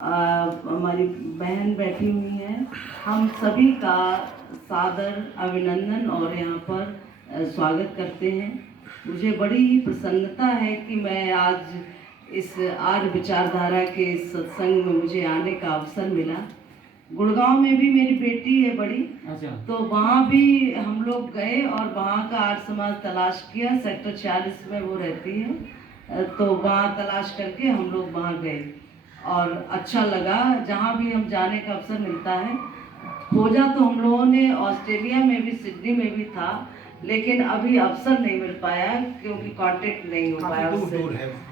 हमारी बहन बैठी हुई हैं, हम सभी का सादर अभिनंदन और यहाँ पर स्वागत करते हैं। मुझे बड़ी ही प्रसन्नता है कि मैं आज इस आर्य विचारधारा के सत्संग में मुझे आने का अवसर मिला। गुड़गांव में भी मेरी बेटी है बड़ी, तो वहाँ भी हम लोग गए और वहाँ का आर्य समाज तलाश किया। सेक्टर 46 में वो रहती है, तो वहाँ तलाश करके हम लोग वहाँ गए और अच्छा लगा। जहाँ भी हम जाने का अवसर मिलता है, खोजा तो हम लोगों ने ऑस्ट्रेलिया में भी, सिडनी में भी था, लेकिन अभी अवसर नहीं मिल पाया क्योंकि कांटेक्ट नहीं हो पाया उससे,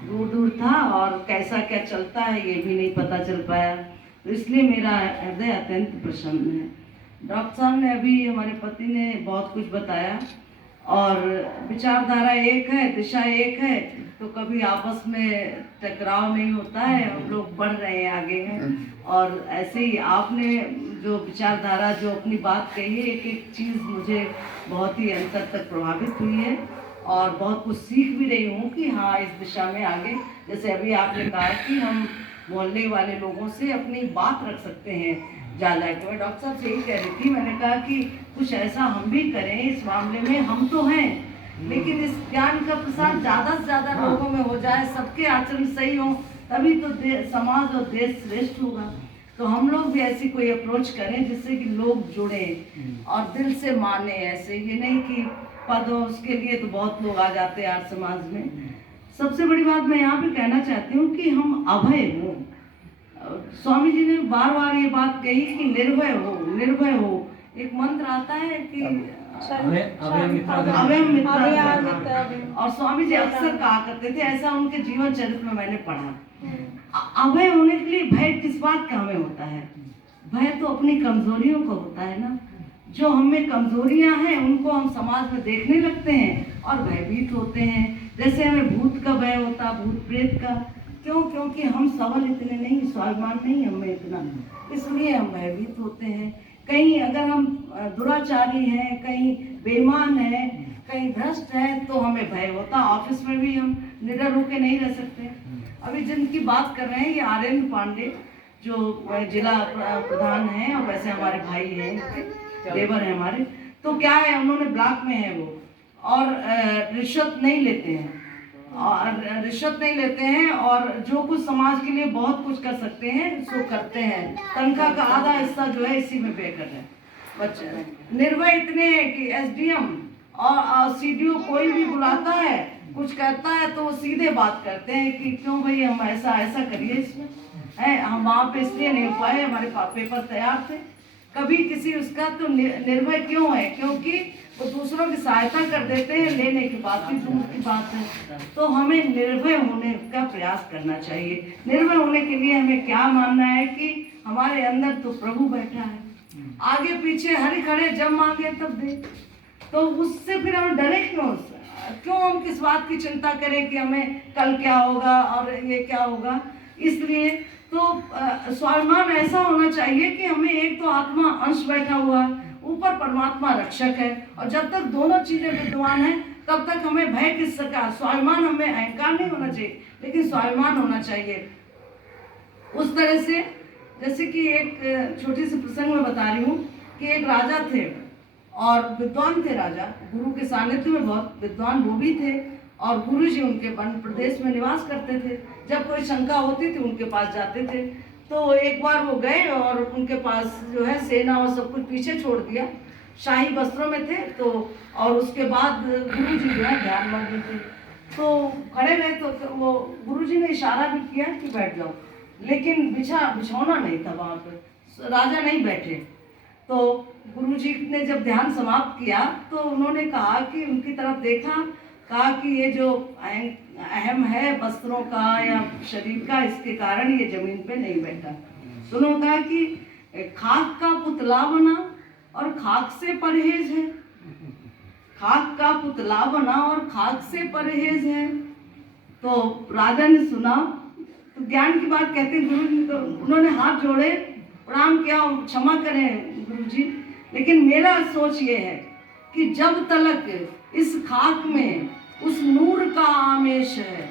दूर दूर था और कैसा क्या चलता है ये भी नहीं पता चल पाया। तो इसलिए मेरा हृदय अत्यंत प्रसन्न है। डॉक्टर साहब ने अभी, हमारे पति ने बहुत कुछ बताया और विचारधारा एक है, दिशा एक है, तो कभी आपस में टकराव नहीं होता है, हम लोग बढ़ रहे हैं, आगे हैं। और ऐसे ही आपने जो विचारधारा, जो अपनी बात कही है, एक एक चीज़ मुझे बहुत ही अंतर तक प्रभावित हुई है और बहुत कुछ सीख भी रही हूँ कि हाँ, इस दिशा में आगे, जैसे अभी आपने कहा कि हम मोहल्ले वाले लोगों से अपनी बात रख सकते हैं जा के। मैं डॉक्टर साहब से यही कह रही थी, मैंने कहा कि कुछ ऐसा हम भी करें इस मामले में। हम तो हैं, लेकिन इस ज्ञान का प्रसार ज़्यादा से ज़्यादा लोगों में हो जाए, सबके आचरण सही हो, तभी तो समाज और देश श्रेष्ठ होगा। तो हम लोग भी ऐसी कोई अप्रोच करें जिससे कि लोग जुड़े और दिल से माने। ऐसे ये नहीं कि पद हो, उसके लिए तो बहुत लोग आ जाते हैं आज समाज में। सबसे बड़ी बात मैं यहाँ पे कहना चाहती हूँ कि हम अभय हो। स्वामी जी ने बार बार ये बात कही कि निर्भय हो, निर्भय हो। एक मंत्र आता है कि अभय मित्र, और स्वामी जी अक्सर कहा करते थे, ऐसा उनके जीवन चरित्र में मैंने पढ़ा। अभय होने के लिए भय किस बात का हमें होता है? भय तो अपनी कमजोरियों को होता है ना। जो हमें कमजोरियां हैं उनको हम समाज में देखने लगते हैं और भयभीत होते हैं। जैसे हमें भूत का भय होता, भूत प्रेत का। क्यों? क्योंकि हम सबल इतने नहीं, स्वाभिमान नहीं हमें इतना, इसलिए हम भयभीत होते हैं। कहीं अगर हम दुराचारी हैं, कहीं बेईमान हैं, कहीं भ्रष्ट हैं, तो हमें भय होता। ऑफिस में भी हम निडर होकर नहीं रह सकते। अभी जिनकी बात कर रहे हैं ये आर्यन पांडे, जो जिला प्रधान हैं और वैसे हमारे भाई हैं, लेबर हैं हमारे। तो क्या है, उन्होंने ब्लॉक में है वो, और रिश्वत नहीं लेते हैं, और रिश्वत नहीं लेते हैं, और जो कुछ समाज के लिए बहुत कुछ कर सकते हैं सो करते हैं। तनख्वाह का आधा हिस्सा जो है इसी में पे कर रहे हैं। बच्चे निर्भय इतने हैं कि एसडीएम और सीडीओ कोई भी बुलाता है, कुछ कहता है तो वो सीधे बात करते हैं कि क्यों भाई, हम ऐसा करिए इसमें है। हम वहाँ पे इसलिए नहीं हो पाए, हमारे पेपर तैयार थे। कभी किसी उसका तो निर्भय क्यों है? क्योंकि वो दूसरों की सहायता कर देते हैं, लेने की बात भी दूर की बात है। तो हमें निर्भय होने का प्रयास करना चाहिए। निर्भय होने के लिए हमें क्या मानना है कि हमारे अंदर तो प्रभु बैठा है, आगे पीछे हरि खड़े, जब मांगे तब दे। तो उससे फिर हम डरे क्यों? क्यों हम किस बात की चिंता करें कि हमें कल क्या होगा और ये क्या होगा? इसलिए तो स्वाभिमान ऐसा होना चाहिए कि हमें एक तो आत्मा अंश बैठा हुआ है, ऊपर परमात्मा रक्षक है, और जब तक दोनों चीजें विद्यमान हैं तब तक हमें भय किस का? स्वाभिमान, हमें अहंकार नहीं होना चाहिए, लेकिन स्वाभिमान होना चाहिए उस तरह से। जैसे कि एक छोटी सी प्रसंग में बता रही हूँ कि एक राजा थे और विद्वान थे राजा, गुरु के सानिध्य में बहुत विद्वान वो भी थे, और गुरु जी उनके वन प्रदेश में निवास करते थे। जब कोई शंका होती थी उनके पास जाते थे। तो एक बार वो गए और उनके पास जो है सेना और सब कुछ पीछे छोड़ दिया, शाही वस्त्रों में थे। तो और उसके बाद गुरु जी जो है ध्यान मग्न थे, तो खड़े रहे। तो वो गुरु जी ने इशारा भी किया कि बैठ जाओ, लेकिन बिछौना नहीं था वहाँ पे, राजा नहीं बैठे। तो गुरुजी ने जब ध्यान समाप्त किया तो उन्होंने कहा कि, उनकी तरफ देखा, कहा कि ये जो अहम है वस्त्रों का या शरीर का, इसके कारण ये जमीन पे नहीं बैठा। तो उन्होंने कहा कि खाक का पुतला बना और खाक से परहेज है, खाक का पुतला बना और खाक से परहेज है। तो राजा ने सुना, तो ज्ञान की बात कहते हैं गुरु जी, तो उन्होंने हाथ जोड़े, प्रणाम किया, क्षमा करें गुरुजी, लेकिन मेरा सोच ये है कि जब तलक इस खाक में उस नूर का आमेश है,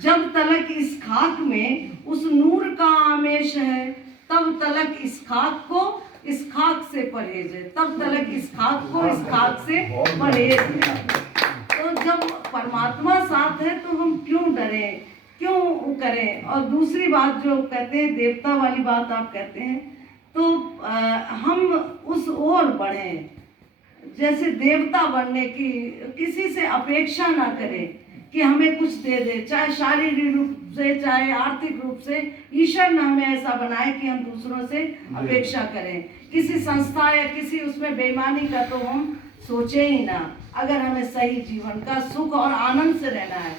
जब तलक इस खाक में उस नूर का आमेश है, तब तलक इस खाक को इस खाक से परहेज है, तब तलक इस खाक को इस खाक से परहेज है। तो जब परमात्मा साथ है तो हम क्यों डरें, क्यों करें। और दूसरी बात जो कहते हैं, देवता वाली बात आप कहते हैं, तो हम उस ओर बढ़ें, जैसे देवता बनने की किसी से अपेक्षा ना करें कि हमें कुछ दे दे, चाहे शारीरिक रूप से चाहे आर्थिक रूप से। ईश्वर ने हमें ऐसा बनाए कि हम दूसरों से अपेक्षा करें, किसी संस्था या किसी उसमें बेईमानी का तो हम सोचे ही ना। अगर हमें सही जीवन का सुख और आनंद से रहना है,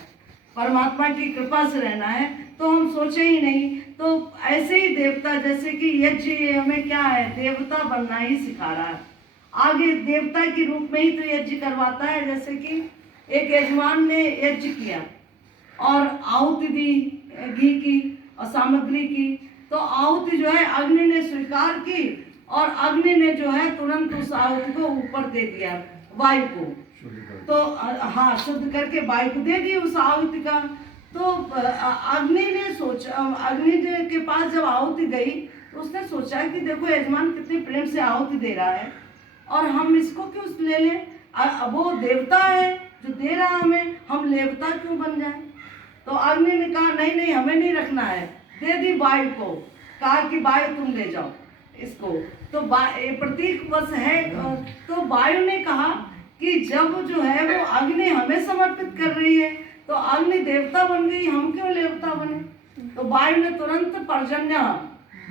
परमात्मा की कृपा से रहना है, तो हम सोचे ही नहीं। तो ऐसे ही देवता, जैसे कि यज्ञ हमें क्या है, देवता बनना ही सिखा रहा है। आगे देवता के रूप में ही तो यज्ञ करवाता है। जैसे कि एक यजमान ने यज्ञ किया और आहुति दी घी की और सामग्री की, तो आहुति जो है अग्नि ने स्वीकार की और अग्नि ने जो है तुरंत उस आहुति को ऊपर दे दिया, वायु को। तो हाँ, शुद्ध करके वायु को दे दी उस आहुति का। तो अग्नि ने सोचा, अग्नि के पास जब आहुति गई तो उसने सोचा कि देखो यजमान कितने प्रेम से आहुति दे रहा है और हम इसको क्यों ले लें, वो देवता है जो दे रहा हमें, हम देवता क्यों बन जाएं। तो अग्नि ने कहा नहीं नहीं, हमें नहीं रखना है, दे दी वायु को, कहा कि वायु तुम ले जाओ इसको। तो प्रतीक वश है। तो वायु ने कहा कि जब जो है वो अग्नि हमें समर्पित कर रही है तो अग्नि देवता बन गई, हम क्यों देवता बने। तो वायु ने तुरंत पर्जन्य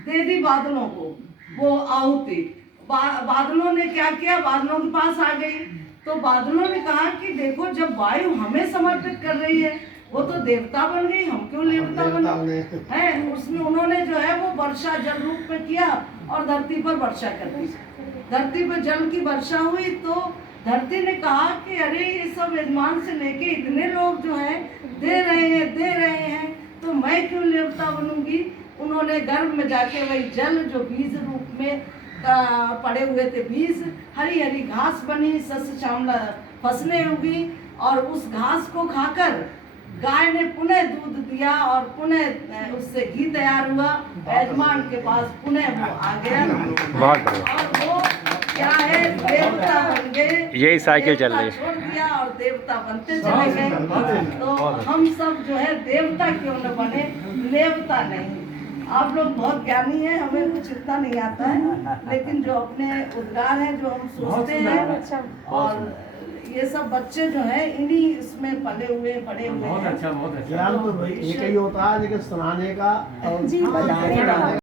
दे दी बादलों को वो आहुति। बादलों ने क्या किया, बादलों के पास आ गई। तो बादलों ने कहा कि देखो, जब वायु हमें समर्पित कर रही है वो तो देवता बन गई, हम क्यों देवता बने हैं। उसमें उन्होंने जो है वो वर्षा जल रूप में किया और धरती पर वर्षा कर दी। धरती पर जल की वर्षा हुई तो धरती ने कहा कि अरे ये सब यजमान से लेके इतने लोग जो है दे रहे हैं तो मैं क्यों देवता बनूंगी। उन्होंने गर्भ में जाके वही जल जो बीज रूप में पड़े हुए थे, बीज, हरी हरी घास बनी, सस्य श्यामला फसलें उगी और उस घास को खाकर गाय ने पुनः दूध दिया और पुनः उससे घी तैयार हुआ। यजमान के पास पुनः वो आ गया और वो क्या है, देवता बन गए। यही साइकिल चल रही है, छोड़ दिया और देवता बनते चले गए। तो हम सब जो है देवता क्यों न बने, देवता नहीं। आप लोग बहुत ज्ञानी हैं, हमें कुछ इतना नहीं आता है, लेकिन जो अपने उद्गार हैं जो हम सोचते हैं, और ये सब बच्चे जो हैं इन्हीं इसमें पले हुए बड़े हुए हैं। बहुत अच्छा ज्ञान तो भाई एक ही होता है, लेकिन सुनाने का और